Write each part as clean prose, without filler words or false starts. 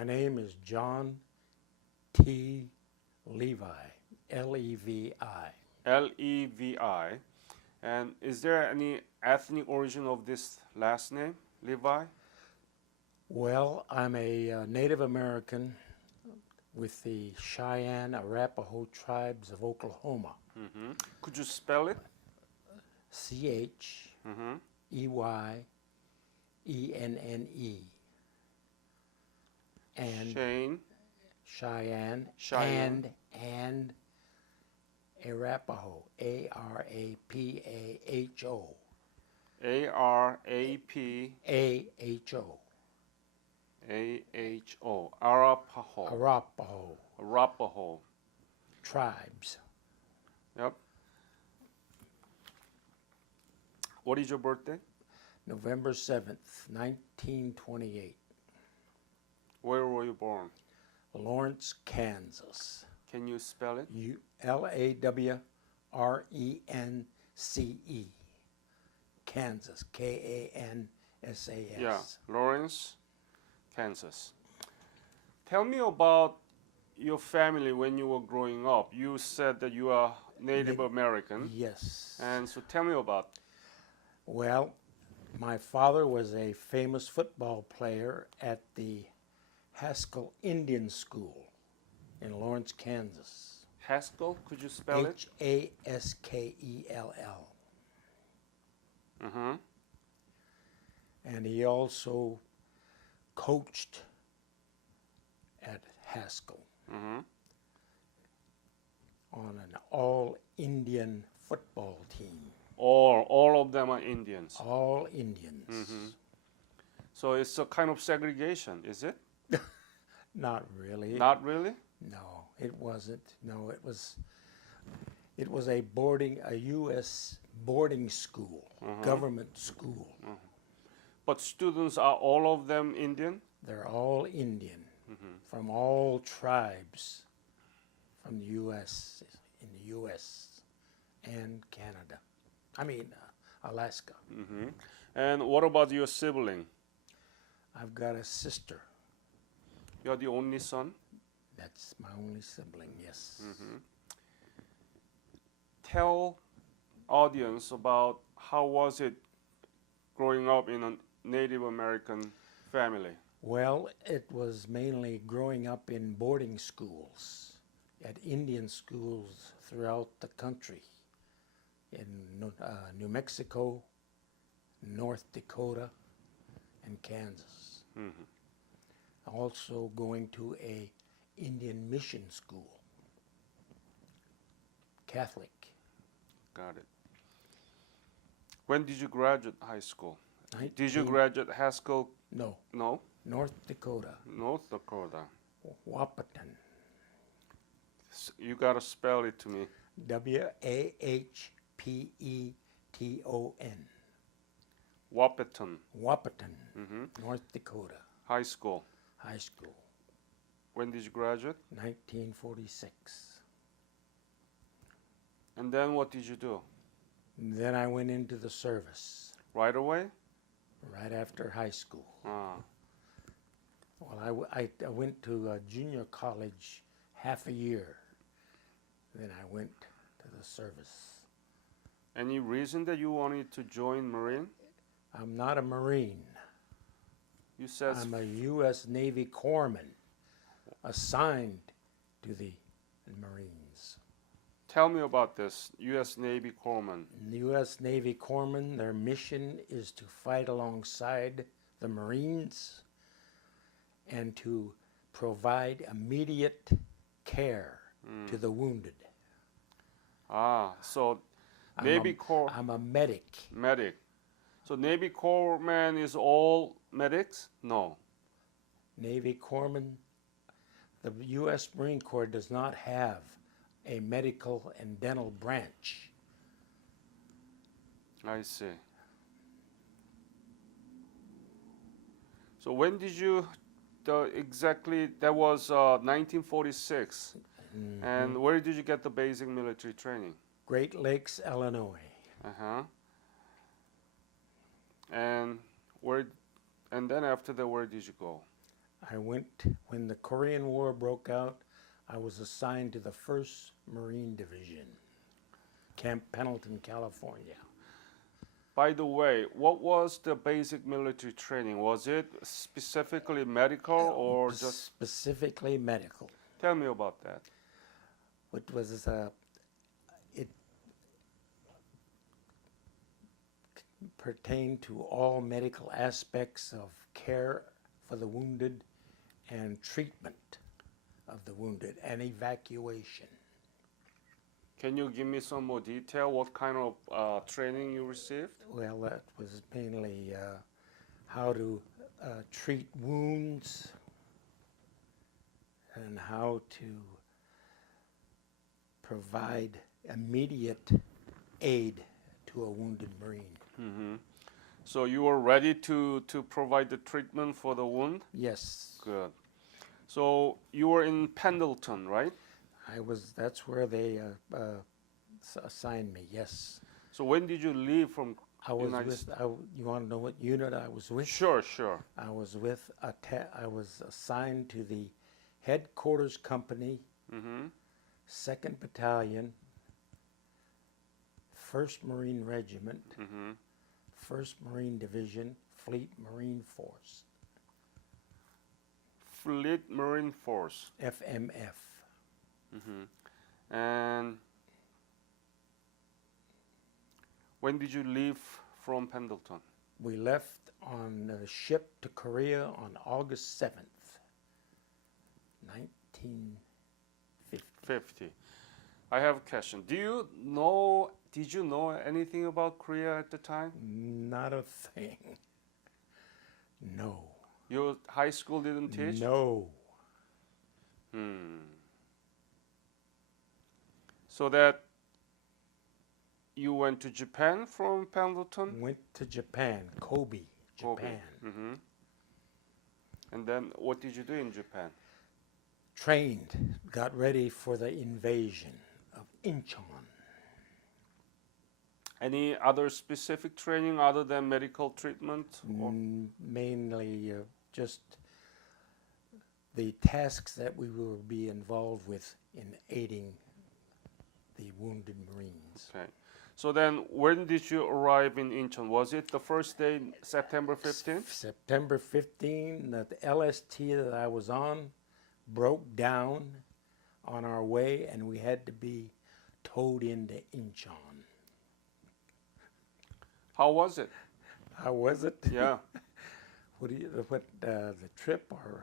My name is John T. Levi, Levi. Levi. And is there any ethnic origin of this last name, Levi? Well, I'm a Native American with the Cheyenne Arapaho tribes of Oklahoma. Could you spell it? Cheyenne. And Shane. Cheyenne, Cheyenne. and Arapaho, Arapaho, Arapaho. Aho, Arapaho. Arapaho Arapaho. tribes. Yep. What is your birthday? November 7th, 1928, Where were you born? Lawrence, Kansas. Can you spell it? Lawrence, Kansas, Kansas. Yeah, Lawrence, Kansas. Tell me about your family when you were growing up. You said that you are Native American. Yes. And so tell me about. Well, my father was a famous football player at the Haskell Indian School in Lawrence, Kansas. Haskell, could you spell it? Haskell. Mm-hmm. And he also coached at Haskell Mm-hmm. on an all-Indian football team. All of them are Indians. All Indians. So it's a kind of segregation, is it? Not really. Not really? No, it wasn't. No, it was a U.S. boarding school, government school. But students are all of them Indian? They're all Indian, from all tribes from the U.S., in the U.S. and Canada. I mean, Alaska. And what about your sibling? I've got a sister. You're the only son? That's my only sibling, yes. Tell audience about how was it growing up in a Native American family? Well, it was mainly growing up in boarding schools, at Indian schools throughout the country, in New Mexico, North Dakota, and Kansas. Also going to a Indian mission school, Catholic. Got it. When did you graduate high school? Did you 19 graduate Haskell? No, No? North Dakota, North Dakota. Wahpeton, You gotta spell it to me. Wahpeton, Wahpeton Wahpeton, North Dakota High School. High School, When did you graduate? 1946. And then what did you do? Then I went into the service Right away? right after high school. Ah. Well, I went to junior college half a year. Then I went to the service. Any reason that you wanted to join Marine? I'm not a Marine. You said I'm a U.S. Navy corpsman assigned to the Marines. Tell me about this, U.S. Navy corpsman. The U.S. Navy corpsmen, their mission is to fight alongside the Marines and to provide immediate care to the wounded. Ah, so Navy Corps I'm a medic. medic. So Navy corpsman is all medics? No. Navy corpsman, the U.S. Marine Corps does not have a medical and dental branch. I see. So when did you exactly? That was 1946. And where did you get the basic military training? Great Lakes, Illinois. Uh-huh. And then after that, where did you go? I went, when the Korean War broke out, I was assigned to the 1st Marine Division, Camp Pendleton, California. By the way, what was the basic military training? Was it specifically medical or just? Specifically medical. Tell me about that. It was it pertained to all medical aspects of care for the wounded and treatment of the wounded and evacuation. Can you give me some more detail? What kind of training you received? Well, that was mainly how to treat wounds and how to provide immediate aid to a wounded Marine. Mm-hmm. So you were ready to provide the treatment for the wound? Yes, Good. So you were in Pendleton, right? that's where they assigned me, yes. So when did you leave from I was United with, States? you want to know what unit I was with? Sure, sure. I was with, I was assigned to the Headquarters Company, Mm-hmm. 2nd Battalion, 1st Marine Regiment, Mm-hmm. 1st Marine Division, Fleet Marine Force, Fleet Marine Force. FMF. Mm-hmm. And when did you leave from Pendleton? We left on a ship to Korea on August 7th, 1950. 50. I have a question. Did you know anything about Korea at the time? Not a thing. No. Your high school didn't teach? No. So that you went to Japan from Pendleton? Went to Japan, Kobe, Japan. Mm-hmm. And then what did you do in Japan? Trained, got ready for the invasion of Incheon. Any other specific training other than medical treatment? Or? Mainly just the tasks that we will be involved with in aiding the wounded Marines. Okay. So then when did you arrive in Incheon? Was it the first day, September 15th? September 15, the LST that I was on broke down on our way, and we had to be towed into Incheon. How was it? How was it? Yeah. The trip or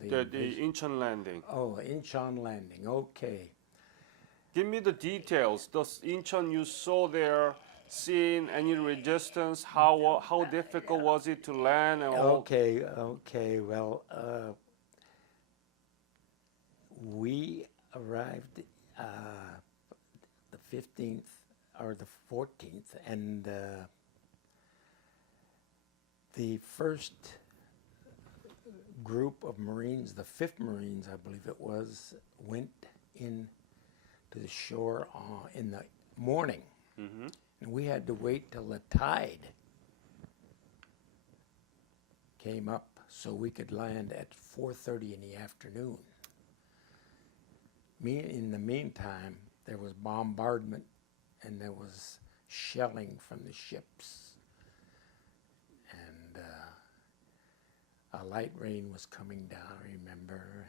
The invasion? Incheon landing. Oh, Incheon landing. Okay. Give me the details. The Incheon you saw there, seeing any resistance? How difficult was it to land? And all? Okay. Well, we arrived the 15th or the 14th, and the first group of Marines, the 5th Marines, I believe it was, went in to the shore in the morning. Mm-hmm. And we had to wait till the tide came up so we could land at 4:30 in the afternoon. In the meantime, there was bombardment and there was shelling from the ships. And a light rain was coming down, I remember,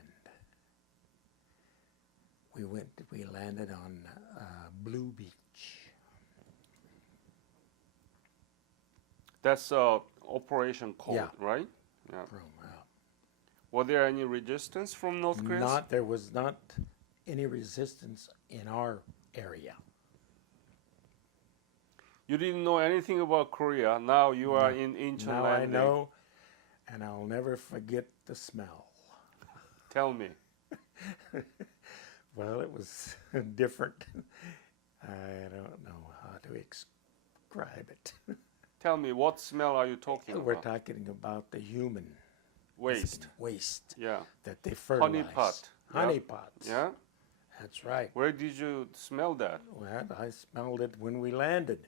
and we landed on Blue Beach. That's Operation Cold, Yeah. right? Yeah. From, Were there any resistance from North Korea? there was not any resistance in our area. You didn't know anything about Korea. Now you are in Incheon Now landing. I know, and I'll never forget the smell. Tell me. Well, it was different. I don't know how to describe it. Tell me, what smell are you talking We're about? talking about the human Waste. waste Yeah. that they fertilize. Honey pot. Honey pots. Yeah? That's right. Where did you smell that? Well, I smelled it when we landed.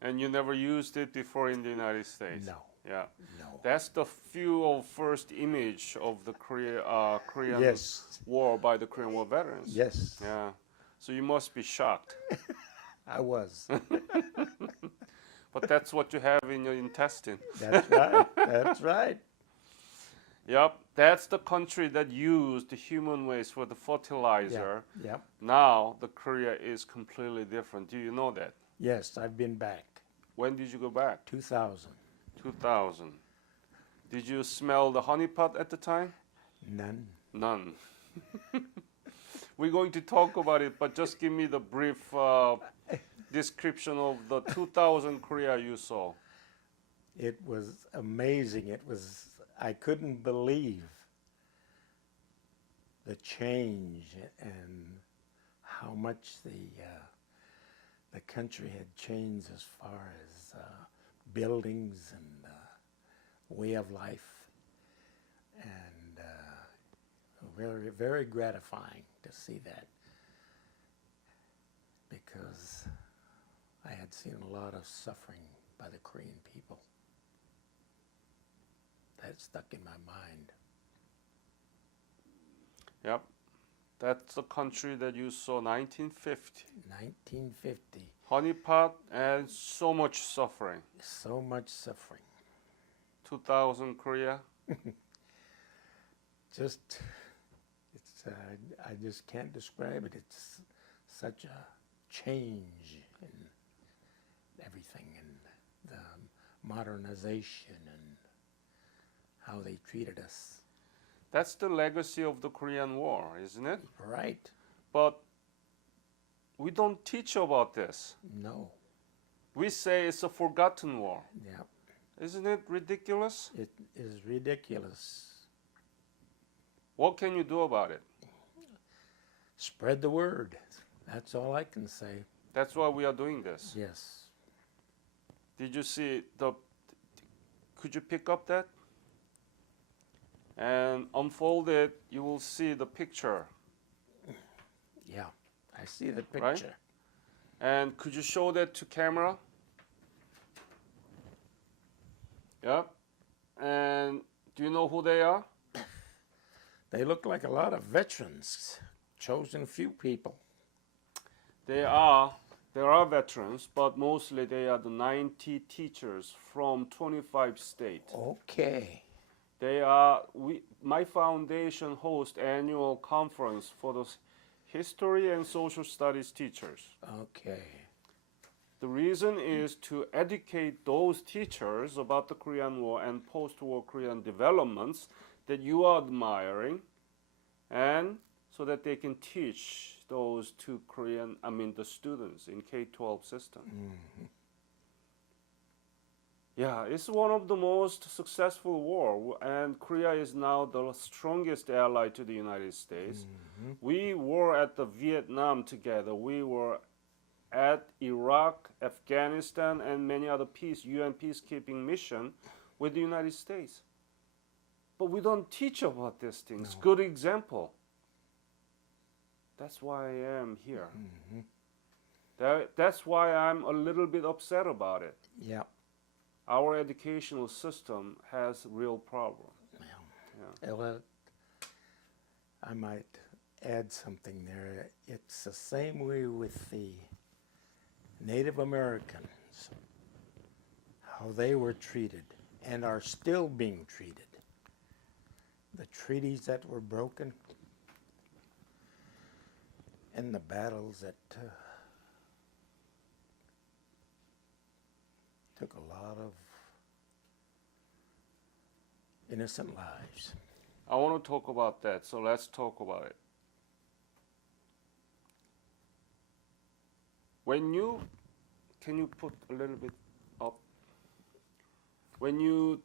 And you never used it before in the United States? No. Yeah. No. That's the first image of the Korean Yes. War by the Korean War veterans. Yes. Yeah. So you must be shocked. I was. But that's what you have in your intestine. That's right. That's right. Yep. That's the country that used the human waste for the Yeah. fertilizer. Yeah. Now the Korea is completely different. Do you know that? Yes, I've been back. When did you go back? 2000. 2000. Did you smell the honeypot at the time? None. None. We're going to talk about it, but just give me the brief description of the 2000 Korea you saw. It was amazing. I couldn't believe the change and how much the country had changed as far as buildings and way of life, and very, very gratifying to see that, because I had seen a lot of suffering by the Korean people. That stuck in my mind. Yep. That's the country that you saw 1950. 1950, Honeypot and so much suffering. so much suffering. 2000 Korea. Just, I just can't describe it. It's such a change in everything, and the modernization and how they treated us. That's the legacy of the Korean War, isn't it? Right? But we don't teach about this. No. We say it's a forgotten war. Yeah. Isn't it ridiculous? It is ridiculous. What can you do about it? Spread the word. That's all I can say. That's why we are doing this. Yes. Did you see could you pick up that? And unfold it, you will see the picture. Yeah. I see the Right? picture. And could you show that to camera? Yep. And do you know who they are? They look like a lot of veterans, chosen few people. There are veterans, but mostly they are the 90 teachers from 25 states. Okay. My foundation hosts annual conference for the history and social studies teachers. Okay. The reason is to educate those teachers about the Korean War and post-war Korean developments that you are admiring, and so that they can teach those to the students in K-12 system. Mm-hmm. Yeah, it's one of the most successful war, and Korea is now the strongest ally to the United States. Mm-hmm. We were at the Vietnam together. We were at Iraq, Afghanistan, and many other UN peacekeeping mission with the United States. But we don't teach about these things. No. Good example. That's why I am here. Mm-hmm. That's why I'm a little bit upset about it. Yeah. Our educational system has real problem. Yeah. Well, I might add something there. It's the same way with the Native Americans, how they were treated and are still being treated. The treaties that were broken and the battles that took a lot of innocent lives. I want to talk about that, so let's talk about it. Can you put a little bit up? When you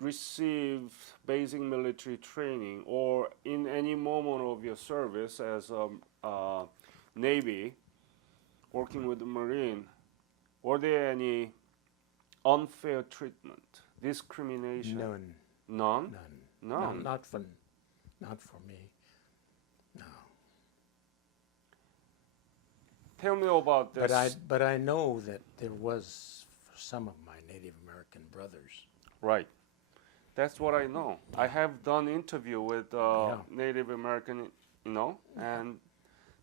receive basic military training, or in any moment of your service as a Navy, working with the Marine, were there any unfair treatment, discrimination? None. None? None. None. Not for me. No. Tell me about this. But I know that there was, for some of my Native American brothers, Right. That's what I know. I have done interview with Yeah. Native American, and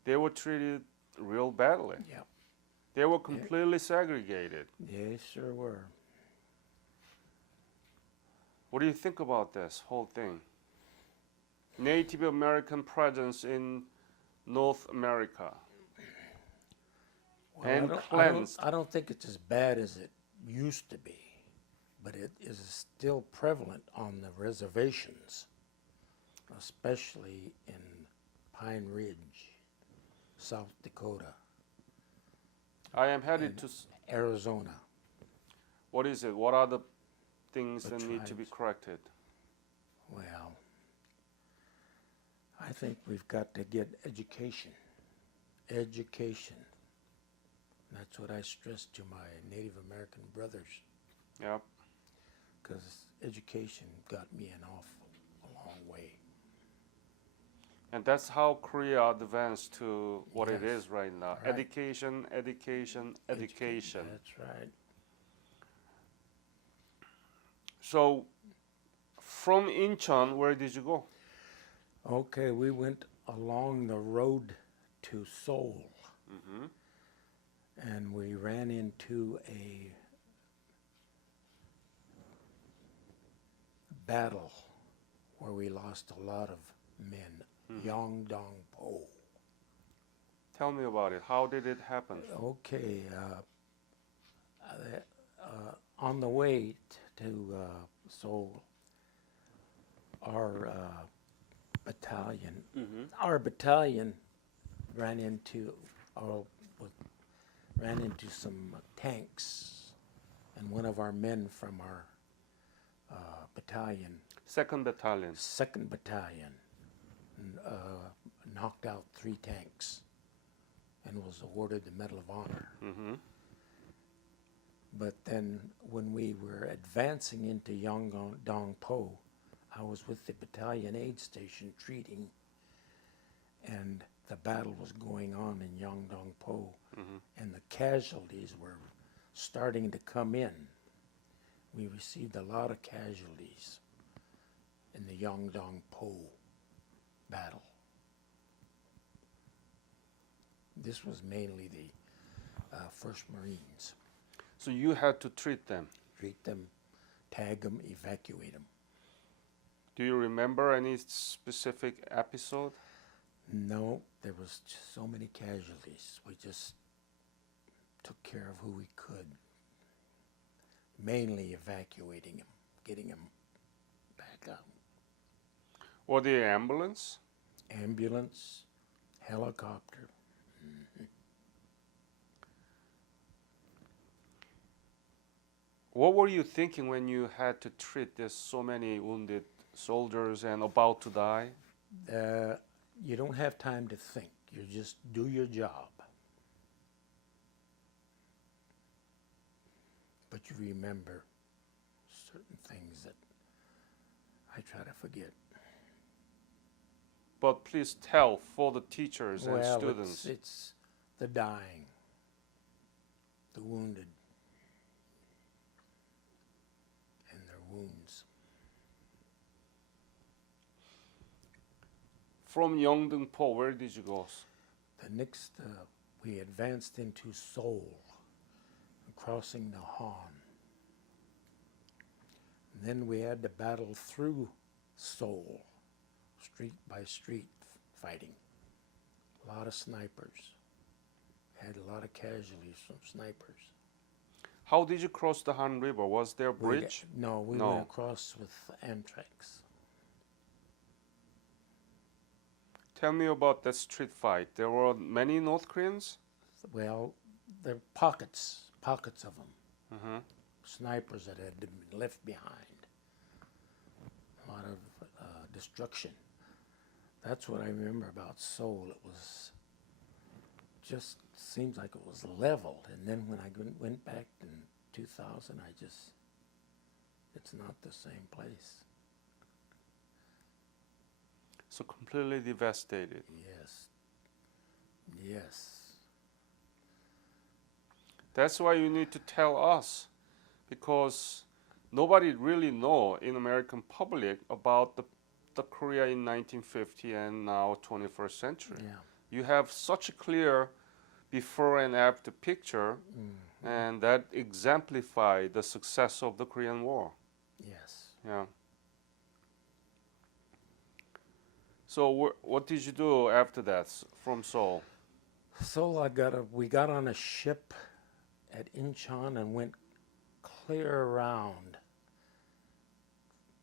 they were treated real badly. Yeah. They were completely segregated. They sure were. What do you think about this whole thing? Native American presence in North America. Well, And I don't, cleansed. I don't think it's as bad as it used to be, but it is still prevalent on the reservations, especially in Pine Ridge, South Dakota, I am headed and to. Arizona. What is it? What are the things The that need to be tribes. corrected? Well, I think we've got to get education. Education. That's what I stress to my Native American brothers, Yep. because education got me an awful long way. And that's how Korea advanced to what it Yes. is right now. Right. Education, education, education. That's right. So, from Incheon, where did you go? Okay, we went along the road to Seoul, Mm-hmm. and we ran into a battle where we lost a lot of men. Yongdong-po. Tell me about it. How did it happen? Okay, on the way to Seoul, our battalion, ran into some tanks, and one of our men from our battalion, Second Battalion. 2nd Battalion, knocked out 3 tanks and was awarded the Medal of Honor. Mm-hmm. But then when we were advancing into Yongdong-po, I was with the battalion aid station treating, and the battle was going on in Yongdong-po, and the casualties were starting to come in. We received a lot of casualties in the Yongdong-po battle. This was mainly the 1st Marines. So you had to treat them. Treat them, tag them, evacuate them. Do you remember any specific episode? No, there was just so many casualties. We just took care of who we could. Mainly evacuating them, getting them back out. Or the ambulance? Ambulance, helicopter. What were you thinking when you had to treat this so many wounded soldiers and about to die? You don't have time to think. You just do your job. But you remember certain things that I try to forget. But please tell for the teachers and Well, students. it's the dying, the wounded, and their wounds. From Yongdong-po, where did you go? The next, we advanced into Seoul, crossing the Han. And then we had to battle through Seoul, street by street fighting. A lot of snipers. Had a lot of casualties from snipers. How did you cross the Han River? Was there a bridge? We No. went across with Amtrak. Tell me about that street fight. There were many North Koreans? Well, there are pockets of them. Mm-hmm. Snipers that had been left behind. A lot of destruction. That's what I remember about Seoul. It was just seems like it was leveled. And then when I went back in 2000, it's not the same place. So completely devastated. Yes. That's why you need to tell us, because nobody really know in American public about the Korea in 1950 and now 21st century. Yeah. You have such a clear before and after picture, and that exemplify the success of the Korean War. Yes. Yeah. So what did you do after that from Seoul? So we got on a ship at Incheon and went clear around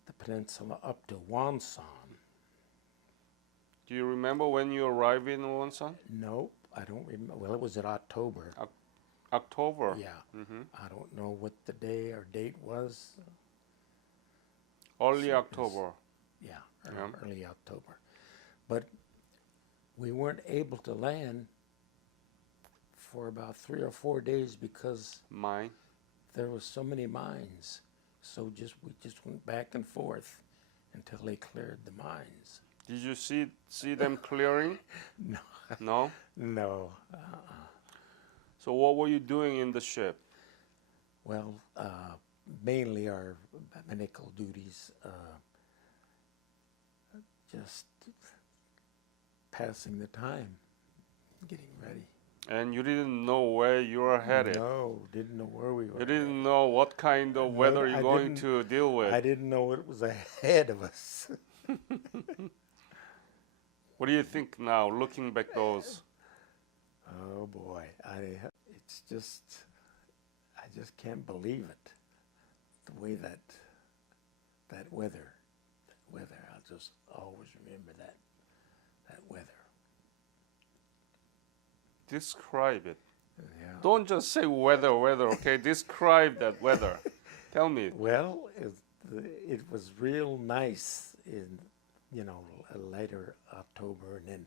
the peninsula up to Wonsan. Do you remember when you arrived in Wonsan? Nope, I don't remember. Well, it was in October. October. Yeah. Hmm. I don't know what the day or date was. Early So it was- October. Yeah, Yeah. early October. But we weren't able to land for about 3 or 4 days because Mine. there was so many mines. So we just went back and forth until they cleared the mines. Did you see them clearing? No. No. No. So what were you doing in the ship? Well, mainly our medical duties, just passing the time, getting ready. And you didn't know where you were headed. No, didn't know where we were. You didn't know what kind of No, weather I you're going didn't. to deal with. I didn't know it was ahead of us. What do you think now, looking back those? Oh boy, it's just, I just can't believe it. The way that weather, I'll just always remember that weather. Describe it. Yeah. Don't just say weather, okay? Describe that weather. Tell me. Well, it was real nice in, later October, and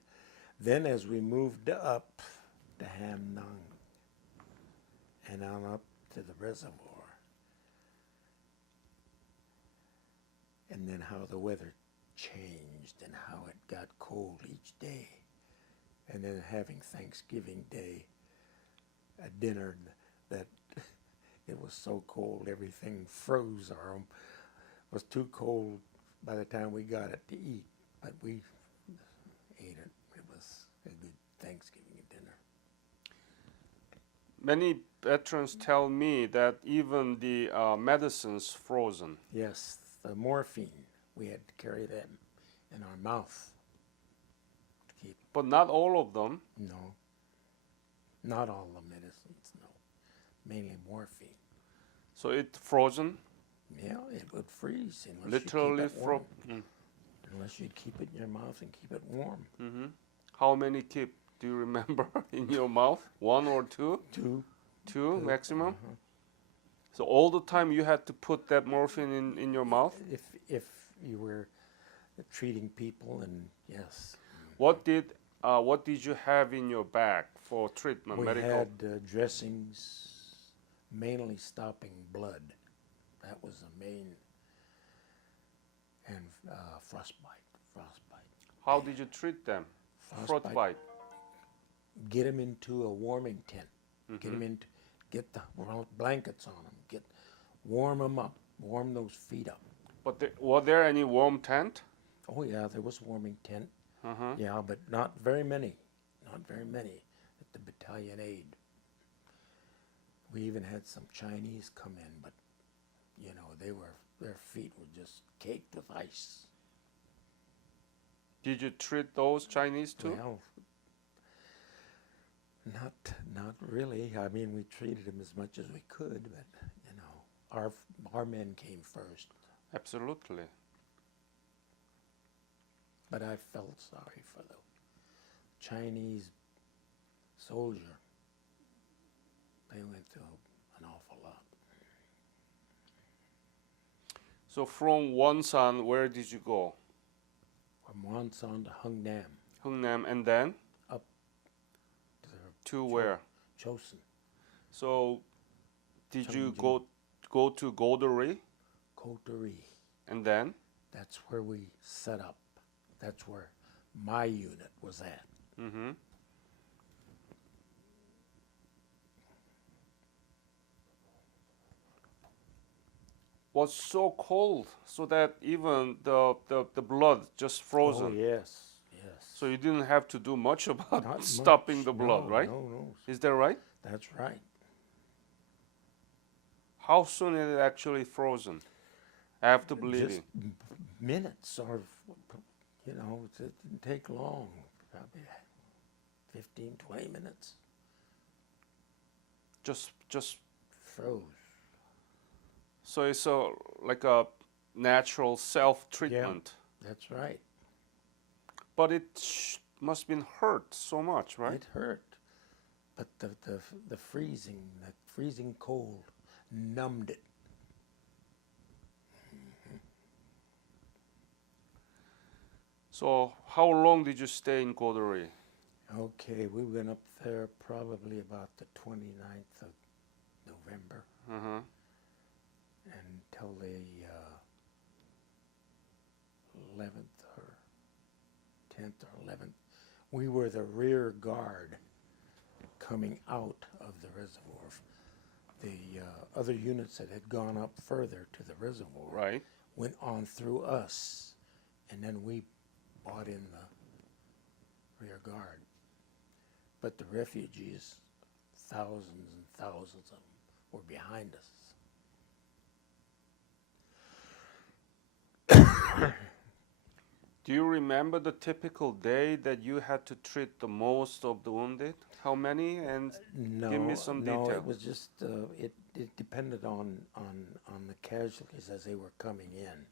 then as we moved up to Hamnung and on up to the reservoir, and then how the weather changed and how it got cold each day, and then having Thanksgiving Day a dinner that it was so cold everything froze or was too cold by the time we got it to eat, but we ate it. It was a good Thanksgiving dinner. Many veterans tell me that even the medicines frozen. Yes, the morphine, we had to carry them in our mouth to keep. But not all of them. No, not all the medicines, no, mainly morphine. So it frozen, Yeah, it would freeze unless literally you keep it warm. frozen. Unless you keep it in your mouth and keep it warm. Mm-hmm. How many keep? Do you remember in your mouth? 1 or 2? Two. Two maximum. Uh-huh. So all the time you had to put that morphine in your mouth. If you were treating people, and yes, What did you have in your bag for treatment? we Medical. had dressings, mainly stopping blood. That was the main, and frostbite. How did you treat them? Frostbite. Get them into a warming tent. Mm-hmm. Get the blankets on them. Warm them up. Warm those feet up. But were there any warm tent? Oh yeah, there was warming tent. Uh-huh. Yeah, but not very many. Not very many at the battalion aid. We even had some Chinese come in, but their feet were just caked with ice. Did you treat those Chinese too? Well, not really. I mean, we treated them as much as we could, but our men came first. Absolutely. But I felt sorry for the Chinese soldier. They went through an awful lot. So from Wonsan, where did you go? From Wonsan to Hungnam, Hungnam, and then to to where? Chosin. So did you Cheongjin. go to Godori, Koturi. and then? That's where we set up. That's where my unit was at. Mm-hmm. was so cold so that even the blood just frozen. Oh yes, yes. So you didn't have to do much about Not stopping much. the blood, No, right? No. Is that right? That's right. How soon is it actually frozen after Just bleeding? minutes, or it didn't take long. Probably 15, 20 minutes. Just Froze. so it's like a natural self-treatment. That's right. But it must been hurt so much, right? It hurt, but the freezing cold numbed it. So how long did you stay in Godori? Okay, we went up there probably about the 29th of November Uh-huh. until the 11th or 10th or 11th. We were the rear guard coming out of the reservoir. The other units that had gone up further to the reservoir Right. went on through us, and then we bought in the rear guard. But the refugees, thousands and thousands of them, were behind us. Do you remember the typical day that you had to treat the most of the wounded? How many? And No, give me some no, detail. it was just it depended on the casualties as they were coming in.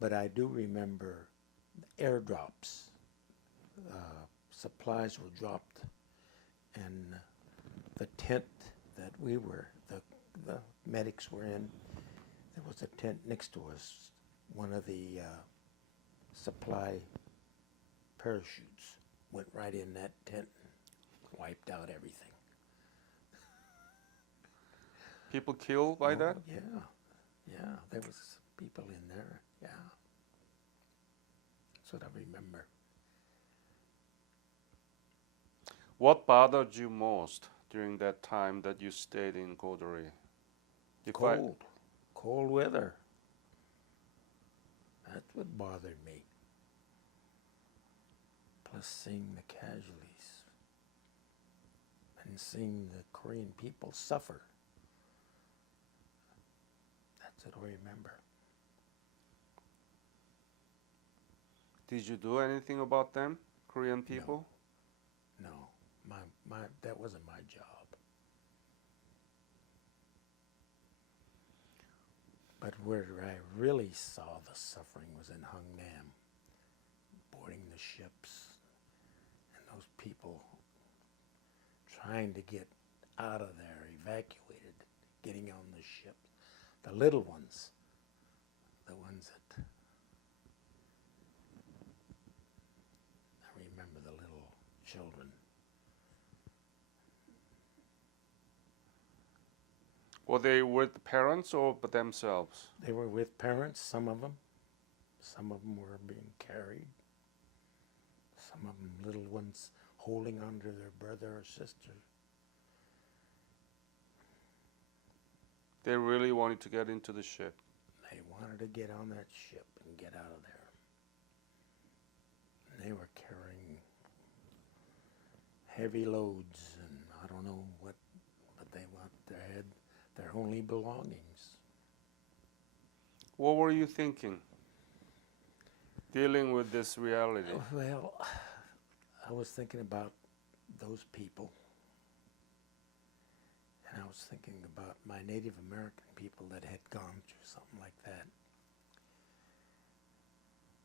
But I do remember airdrops. Supplies were dropped, and the tent that the medics were in, there was a tent next to us. One of the supply parachutes went right in that tent and wiped out everything. People killed by that? Yeah, there was people in there, yeah. That's what I remember. What bothered you most during that time that you stayed in Godori? Cold weather. That's what bothered me. Plus seeing the casualties and seeing the Korean people suffer. That's what I remember. Did you do anything about them, Korean people? No, that wasn't my job. But where I really saw the suffering was in Hungnam, boarding the ships, and those people trying to get out of there, evacuated, getting on the ship. The little ones, the ones that, I remember the little children. Were they with parents or by themselves? They were with parents, some of them. Some of them were being carried. Some of them, little ones, holding on to their brother or sister. They really wanted to get into the ship. They wanted to get on that ship and get out of there. And they were carrying heavy loads, and I don't know what, but they had their only belongings. What were you thinking, dealing with this reality? Well, I was thinking about those people, and I was thinking about my Native American people that had gone through something like that.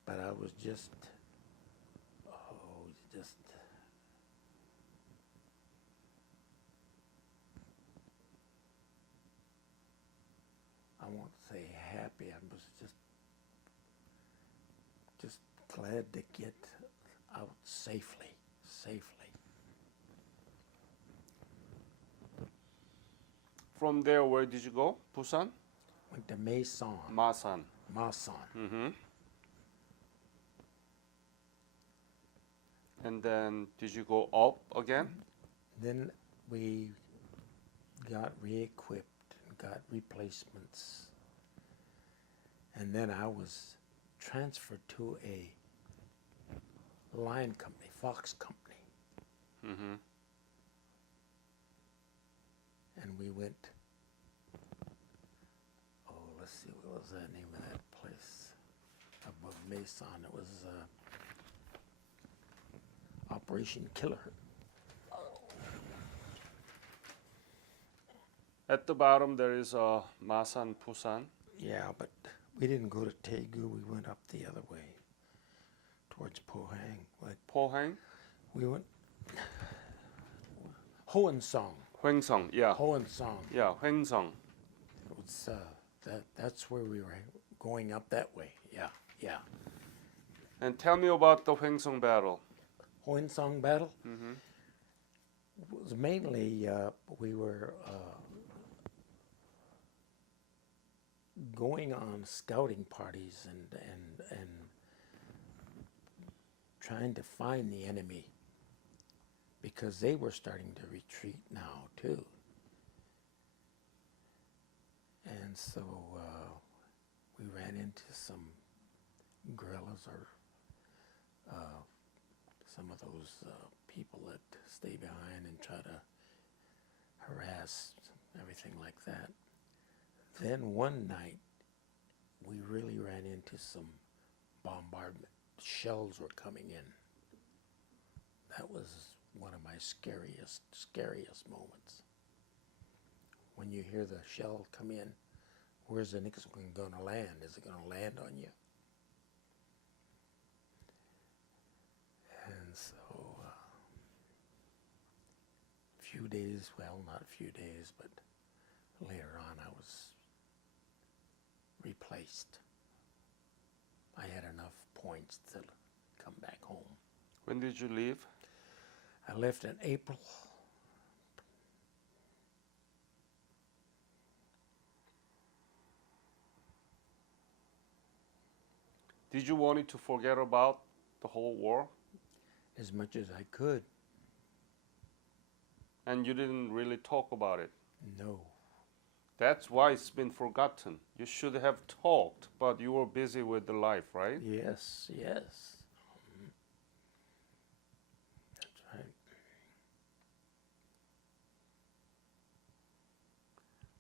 But I was just I won't say happy. I was just glad to get out safely. From there, where did you go? Busan? Went to Mason. Masan. Mason. And then, did you go up again? Then we got re-equipped and got replacements And then I was transferred to a line company, Fox Company. Mm-hmm. And we went, oh, let's see, what was that name of that place above Mason? It was Operation Killer. At the bottom there is Masan, Busan. Yeah, but we didn't go to Daegu. We went up the other way towards Pohang. But Pohang, we went Hoensong. Hwaengsong. Yeah, Hoensong. yeah, Hwaengsong. It was that's where we were going up that way. Yeah, yeah. And tell me about the Hwaengsong battle. Hoensong battle Mm-hmm. was mainly we were going on scouting parties and trying to find the enemy because they were starting to retreat now too. And so we ran into some guerrillas or some of those people that stay behind and try to harass, everything like that. Then one night, we really ran into some bombardment. Shells were coming in. That was one of my scariest moments. When you hear the shell come in, where's the next one going to land? Is it going to land on you? And so, a few days, well, not a few days, but later on I was replaced. I had enough points to come back home. When did you leave? I left in April. Did you want to forget about the whole war? As much as I could. And you didn't really talk about it. No. That's why it's been forgotten. You should have talked, but you were busy with the life, right? Yes, yes. That's right.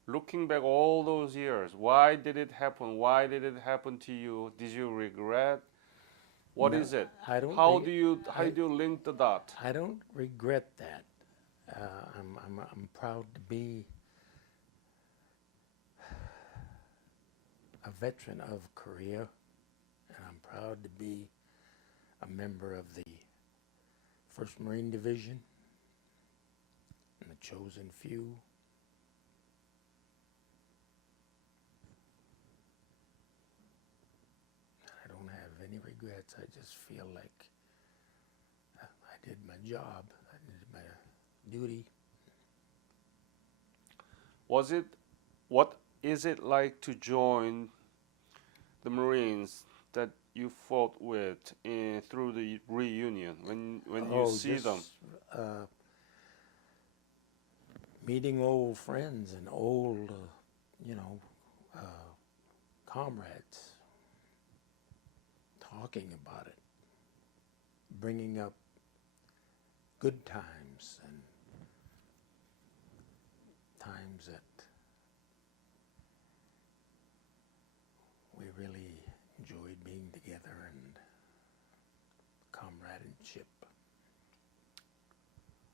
Looking back all those years, why did it happen? Why did it happen to you? Did you regret? What No, is it? I don't How reg- do you link the dot? I don't regret that. I'm proud to be a veteran of Korea, and I'm proud to be a member of the 1st Marine Division and the chosen few. I don't have any regrets. I just feel like I did my job. I did my duty. What is it like to join the Marines that you fought with through the reunion when you see them? Meeting old friends and old, comrades, talking about it, bringing up good times and times that we really enjoyed being together and comradeship.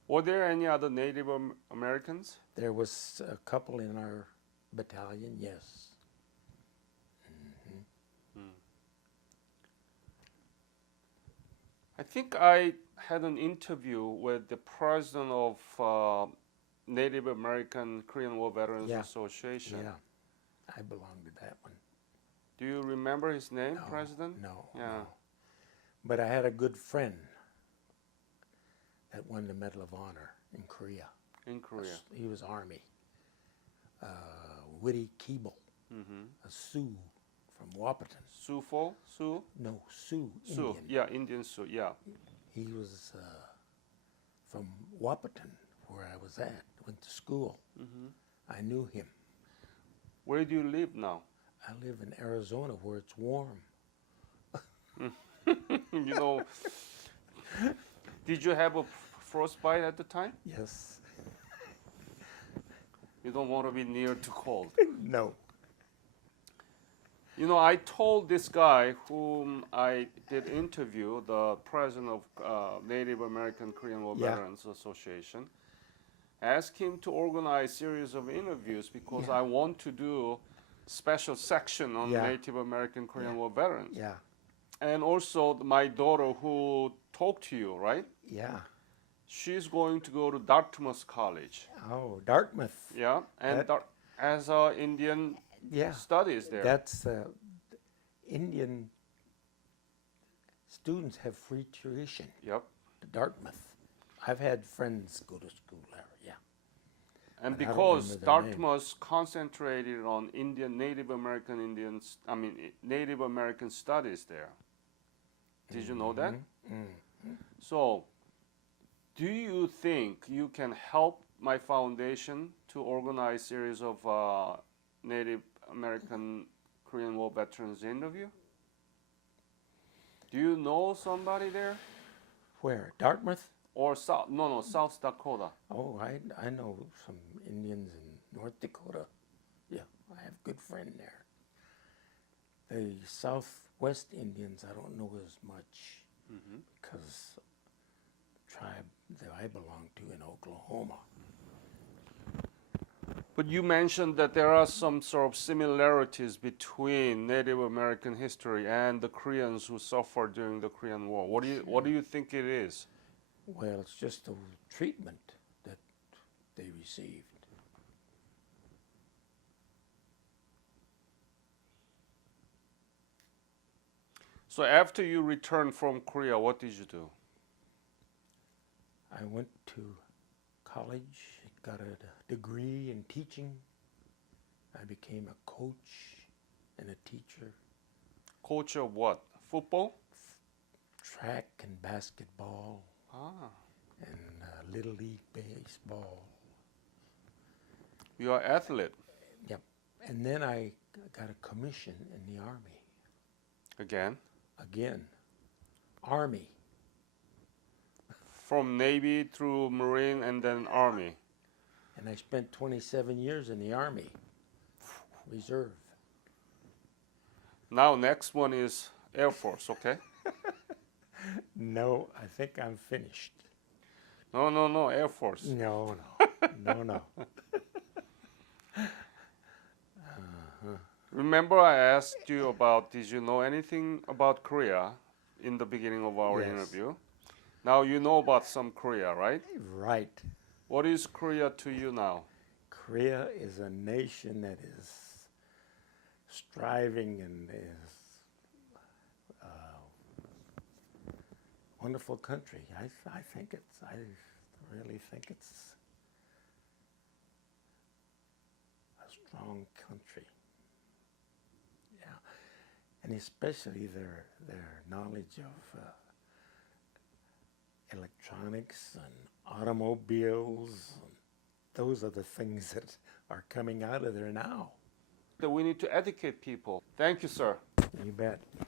Were there any other Native Americans? There was a couple in our battalion, yes. I think I had an interview with the president of Native American Korean War Veterans Yeah. Association. Yeah, I belong to that one. Do you remember his name, No, President? No, Yeah. no. But I had a good friend that won the Medal of Honor in Korea. In Korea. He was Army. Whitty Keeble, Mm-hmm. a Sioux from Wapaton. Sioux Fall? Sioux? No, Sioux, Sioux. Indian. Yeah, Indian Sioux. Yeah. He was from Wapaton, where I was at, went to school. Mm-hmm. I knew him. Where do you live now? I live in Arizona where it's warm. You know, did you have a frostbite at the time? Yes. You don't want to be near too cold. No. You know, I told this guy whom I did interview, the president of Native American Korean War Yeah. Veterans Association, asked him to organize series of interviews because Yeah. I want to do special section on Yeah. Native American Korean Yeah. War veterans. Yeah. And also my daughter who talked to you, right? Yeah. She's going to go to Dartmouth College. Oh, Dartmouth. Yeah, and That- as Indian Yeah. studies there. That's Indian students have free tuition Yep. to Dartmouth. I've had friends go to school there. Yeah. And But I don't because remember their name. Dartmouth concentrated on Indian, Native American Indians, Native American studies there. Did you know that? Mm-hmm. So, do you think you can help my foundation to organize series of Native American Korean War veterans interview? Do you know somebody there? Where? Dartmouth? Or South? No, South Dakota. Oh, I know some Indians in North Dakota. Yeah, I have a good friend there. The Southwest Indians, I don't know as much because the tribe that I belong to in Oklahoma. But you mentioned that there are some sort of similarities between Native American history and the Koreans who suffered during the Korean War. What do you think it is? Well, it's just the treatment that they received. So after you returned from Korea, what did you do? I went to college, got a degree in teaching. I became a coach and a teacher, Coach of what? Football? track and basketball, Ah, and Little League baseball. you are athlete Yep. And then I got a commission in the Army. again. Again, Army. From Navy through Marine and then Army. And I spent 27 years in the Army, Reserve. Now next one is Air Force, okay? No, I think I'm finished. No, Air Force. No. No. Remember I asked you about, did you know anything about Korea in the beginning of our Yes. interview? Now you know about some Korea, right? Right. What is Korea to you now? Korea is a nation that is striving and is a wonderful country. I really think it's a strong country. Yeah, and especially their knowledge of electronics and automobiles. Those are the things that are coming out of there now. That we need to educate people. Thank you, sir. You bet.